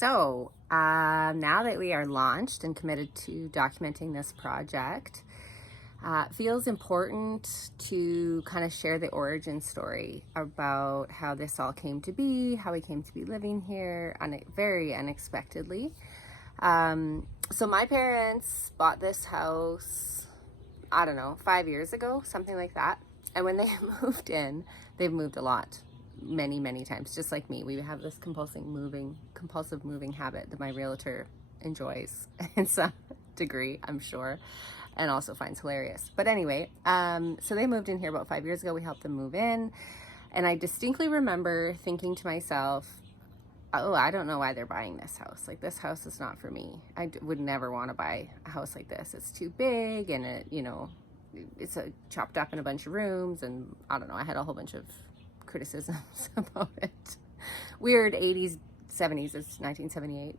Now that we are launched and committed to documenting this project, it feels important to kind of share the origin story about how this all came to be, how we came to be living here very unexpectedly. So my parents bought this house, I don't know, 5 years ago, something like that. And when they moved in, they've moved a lot. Many times, just like me. We have this compulsive moving habit that my realtor enjoys in some degree, I'm sure, and also finds hilarious. But anyway, so they moved in here about 5 years ago. We helped them move in, and I distinctly remember thinking to myself, oh, I don't know why they're buying this house. Like, this house is not for me. I would never want to buy a house like this. It's too big, and it's chopped up in a bunch of rooms, and I don't know, I had a whole bunch of criticisms about it. Weird 80s, 70s, it's 1978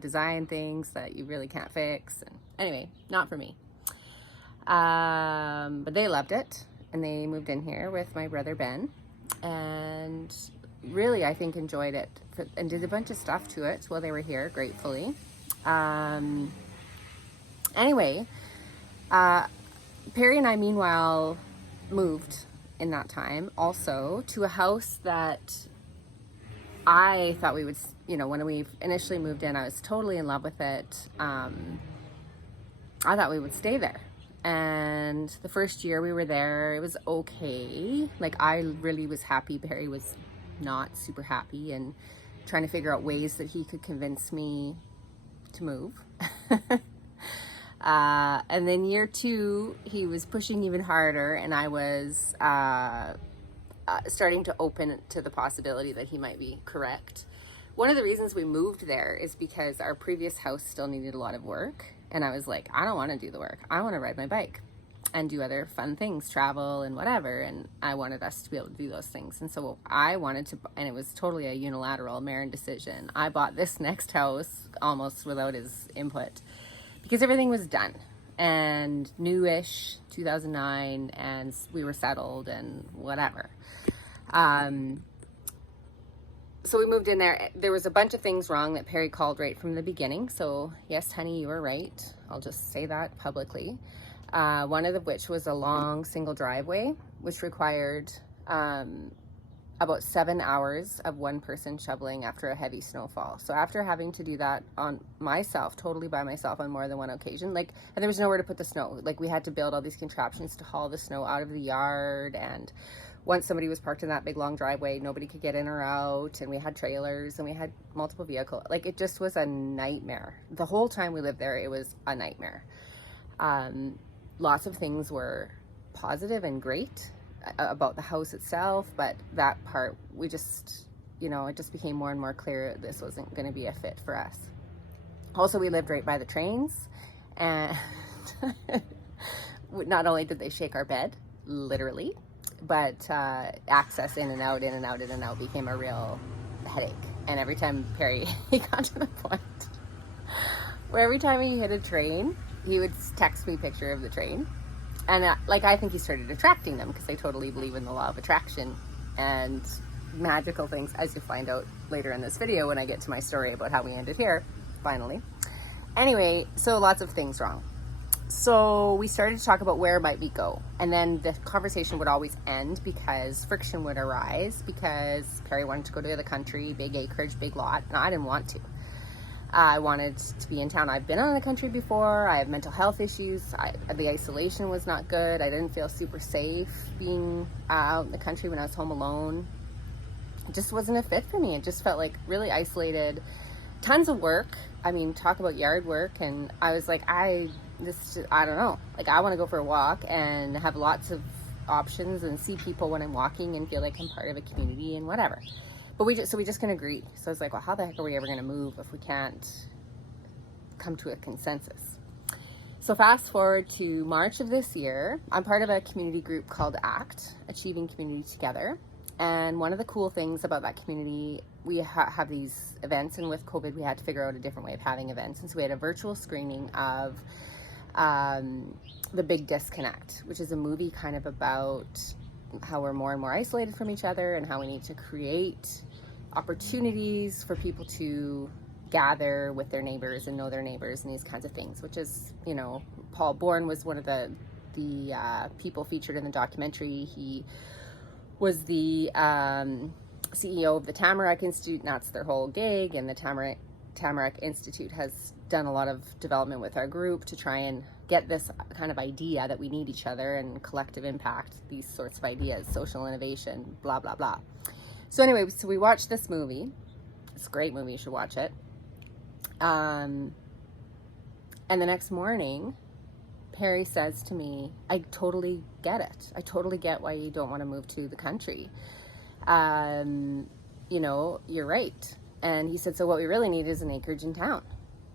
design things that you really can't fix. And anyway, not for me. But they loved it, and they moved in here with my brother Ben, and really, I think, enjoyed it and did a bunch of stuff to it while they were here, gratefully. Anyway, Perry and I, meanwhile, moved in that time also to a house that I thought we would, when we initially moved in, I was totally in love with it. I thought we would stay there. And the first year we were there, it was okay. Like, I really was happy. Perry was not super happy and trying to figure out ways that he could convince me to move. And then year 2, he was pushing even harder, and I was starting to open to the possibility that he might be correct. One of the reasons we moved there is because our previous house still needed a lot of work, and I was like, I don't want to do the work. I want to ride my bike and do other fun things, travel and whatever, and I wanted us to be able to do those things. And so I wanted to, and it was totally a unilateral Marin decision. I bought this next house almost without his input, because everything was done and newish, 2009, and we were settled and whatever. So we moved in there. There was a bunch of things wrong that Perry called right from the beginning. So yes, honey, you were right. I'll just say that publicly. One of which was a long single driveway, which required about 7 hours of one person shoveling after a heavy snowfall. So after having to do that on myself, totally by myself on more than one occasion, and there was nowhere to put the snow. Like, we had to build all these contraptions to haul the snow out of the yard, and once somebody was parked in that big long driveway, nobody could get in or out, and we had trailers and we had multiple vehicles. Like, it just was a nightmare. The whole time we lived there, it was a nightmare. Lots of things were positive and great about the house itself, but that part, we just, it just became more and more clear that this wasn't going to be a fit for us. Also, we lived right by the trains, and not only did they shake our bed, literally, but access in and out became a real headache. And every time Perry, he got to the point where every time he hit a train, he would text me a picture of the train. And I think he started attracting them, because I totally believe in the law of attraction and magical things, as you'll find out later in this video when I get to my story about how we ended here, finally. Anyway, so lots of things wrong. So we started to talk about where might we go. And then the conversation would always end because friction would arise, because Perry wanted to go to the country, big acreage, big lot, and I didn't want to. I wanted to be in town. I've been out in the country before. I have mental health issues. The isolation was not good. I didn't feel super safe being out in the country when I was home alone. It just wasn't a fit for me. It just felt like really isolated. Tons of work. I mean, talk about yard work. And I was like, I don't know. Like, I want to go for a walk and have lots of options and see people when I'm walking and feel like I'm part of a community and whatever. But we just couldn't agree. So I was like, well, how the heck are we ever going to move if we can't come to a consensus? So fast forward to March of this year. I'm part of a community group called ACT, Achieving Community Together. And one of the cool things about that community, we have these events, and with COVID, we had to figure out a different way of having events. And so we had a virtual screening of The Big Disconnect, which is a movie kind of about how we're more and more isolated from each other and how we need to create opportunities for people to gather with their neighbors and know their neighbors and these kinds of things, which is, you know, Paul Bourne was one of the people featured in the documentary. He was the CEO of the Tamarack Institute, and that's their whole gig. And the Tamarack Institute has done a lot of development with our group to try and get this kind of idea that we need each other and collective impact, these sorts of ideas, social innovation, blah, blah, blah. So anyway, so we watched this movie. It's a great movie. You should watch it. And the next morning, Perry says to me, I totally get it. I totally get why you don't want to move to the country. You know, you're right. And he said, so what we really need is an acreage in town.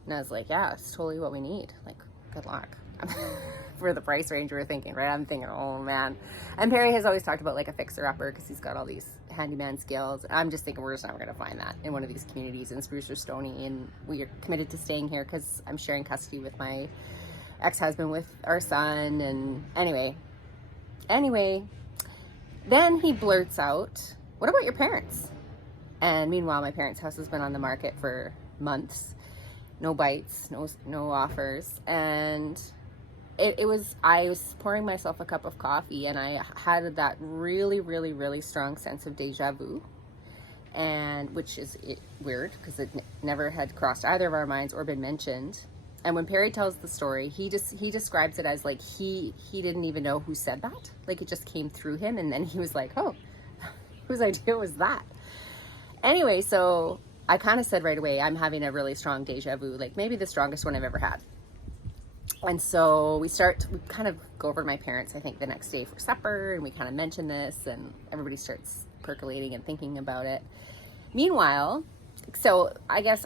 And I was like, yeah, it's totally what we need. Like, good luck. For the price range we were thinking, right? I'm thinking, oh man. And Perry has always talked about like a fixer-upper because he's got all these handyman skills. I'm just thinking we're just never going to find that in one of these communities in Spruce or Stony. And we are committed to staying here because I'm sharing custody with my ex-husband with our son. And anyway, then he blurts out, what about your parents? And meanwhile, my parents' house has been on the market for months. No bites, no offers. And I was pouring myself a cup of coffee, and I had that really, really, really strong sense of deja vu, and which is weird because it never had crossed either of our minds or been mentioned. And when Perry tells the story, he describes it as like he didn't even know who said that. Like it just came through him, and then he was like, oh, whose idea was that? Anyway, so I kind of said right away, I'm having a really strong deja vu, like maybe the strongest one I've ever had. And so we kind of go over to my parents, I think, the next day for supper, and we kind of mention this, and everybody starts percolating and thinking about it. Meanwhile, so I guess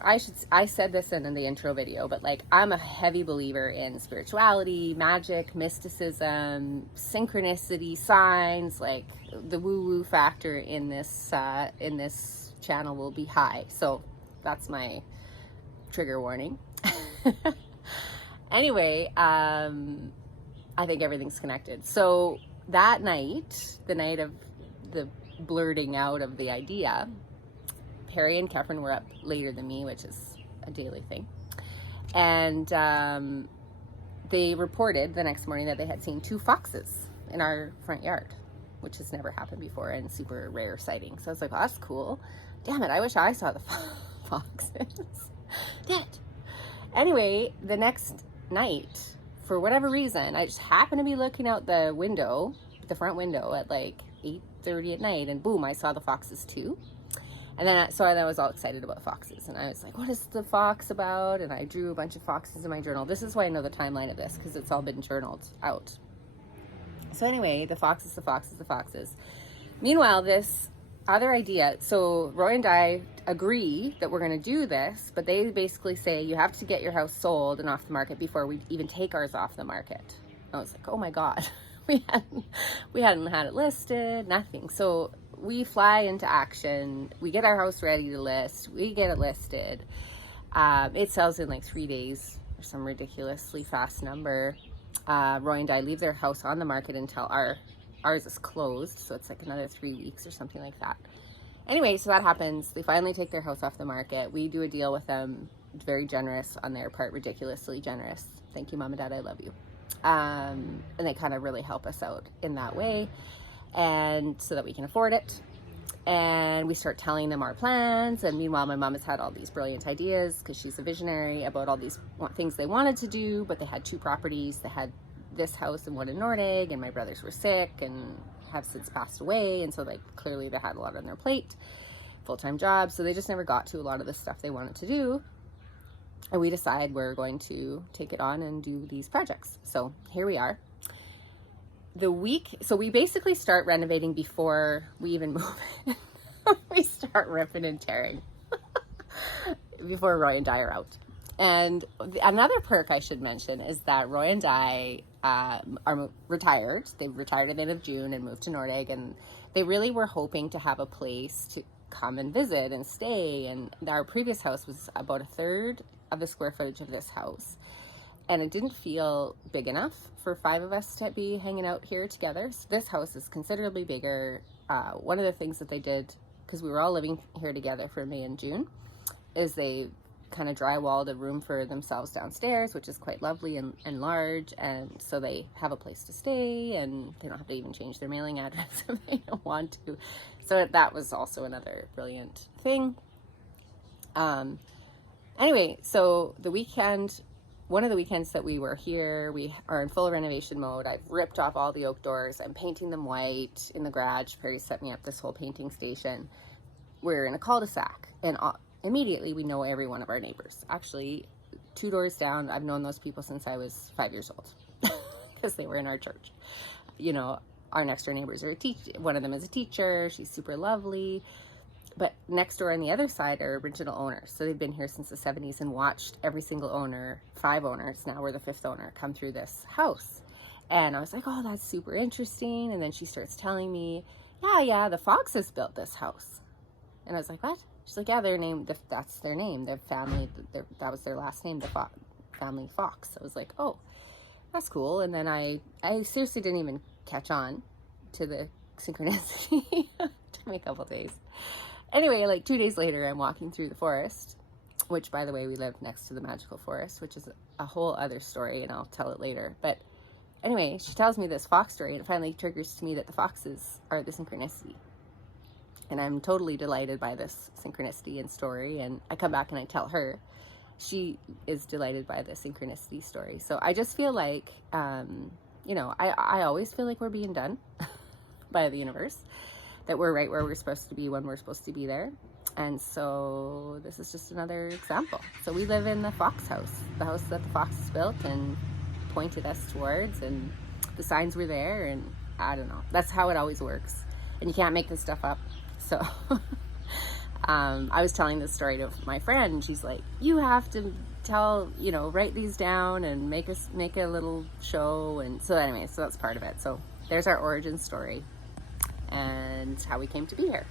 I said this in the intro video, but like I'm a heavy believer in spirituality, magic, mysticism, synchronicity, signs. Like the woo-woo factor in this channel will be high. So that's my trigger warning. Anyway, I think everything's connected. So that night, the night of the blurting out of the idea, Perry and Kefren were up later than me, which is a daily thing. And they reported the next morning that they had seen 2 foxes in our front yard, which has never happened before and super rare sighting. So I was like, well, that's cool. Damn it, I wish I saw the foxes. Damn it. Anyway, the next night, for whatever reason, I just happened to be looking out the window, the front window at like 8:30 at night, and boom, I saw the foxes too. And then I was all excited about foxes, and I was like, what is the fox about? And I drew a bunch of foxes in my journal. This is why I know the timeline of this, because it's all been journaled out. So anyway, the foxes. Meanwhile, this other idea, so Roy and I agree that we're going to do this, but they basically say you have to get your house sold and off the market before we even take ours off the market. I was like, oh my God, we hadn't had it listed, nothing. So we fly into action. We get our house ready to list. We get it listed. It sells in like 3 days or some ridiculously fast number. Roy and I leave their house on the market until ours is closed. So it's like another 3 weeks or something like that. Anyway, so that happens. They finally take their house off the market. We do a deal with them. Very generous on their part, ridiculously generous. Thank you, Mom and Dad. I love you. And they kind of really help us out in that way, and so that we can afford it. And we start telling them our plans. And meanwhile, my mom has had all these brilliant ideas because she's a visionary about all these things they wanted to do, but they had 2 properties. They had this house and one in Nordegg, and my brothers were sick and have since passed away. And so like clearly they had a lot on their plate, full-time jobs. So they just never got to a lot of the stuff they wanted to do. And we decide we're going to take it on and do these projects. So here we are. So we basically start renovating before we even move in. We start ripping and tearing before Roy and I are out. And another perk I should mention is that Roy and I are retired. They retired at the end of June and moved to Nordegg, and they really were hoping to have a place to come and visit and stay. And our previous house was about 1/3 of the square footage of this house, and it didn't feel big enough for 5 of us to be hanging out here together. So this house is considerably bigger. One of the things that they did, because we were all living here together for May and June, is they kind of drywalled a room for themselves downstairs, which is quite lovely and large. And so they have a place to stay, and they don't have to even change their mailing address if they don't want to. So that was also another brilliant thing. Anyway, so the weekend, one of the weekends that we were here, we are in full renovation mode. I've ripped off all the oak doors. I'm painting them white in the garage. Perry set me up this whole painting station. We're in a cul-de-sac, and immediately we know every one of our neighbors. Actually, 2 doors down, I've known those people since I was 5 years old because they were in our church. You know, our next door neighbors are one of them is a teacher. She's super lovely. But next door on the other side are original owners. So they've been here since the 70s and watched every single owner, 5 owners, now we're the 5th owner, come through this house. And I was like, oh, that's super interesting. And then she starts telling me, yeah, the Foxes built this house. And I was like, what? She's like, yeah, that's their name. Their family, that was their last name, the family Fox. I was like, oh, that's cool. And then I seriously didn't even catch on to the synchronicity. It took me a couple days. Anyway, like 2 days later, I'm walking through the forest, which, by the way, we live next to the magical forest, which is a whole other story, and I'll tell it later. But anyway, she tells me this fox story, and it finally triggers to me that the foxes are the synchronicity. And I'm totally delighted by this synchronicity and story, and I come back and I tell her. She is delighted by the synchronicity story. So I just feel like, you know, I always feel like we're being done by the universe, that we're right where we're supposed to be when we're supposed to be there. And so this is just another example. So we live in the Fox house, the house that the Foxes built and pointed us towards, and the signs were there, and I don't know. That's how it always works. And you can't make this stuff up. So I was telling this story to my friend, and she's like, you have to write these down and make a little show. And so anyway, so that's part of it. So there's our origin story and how we came to be here.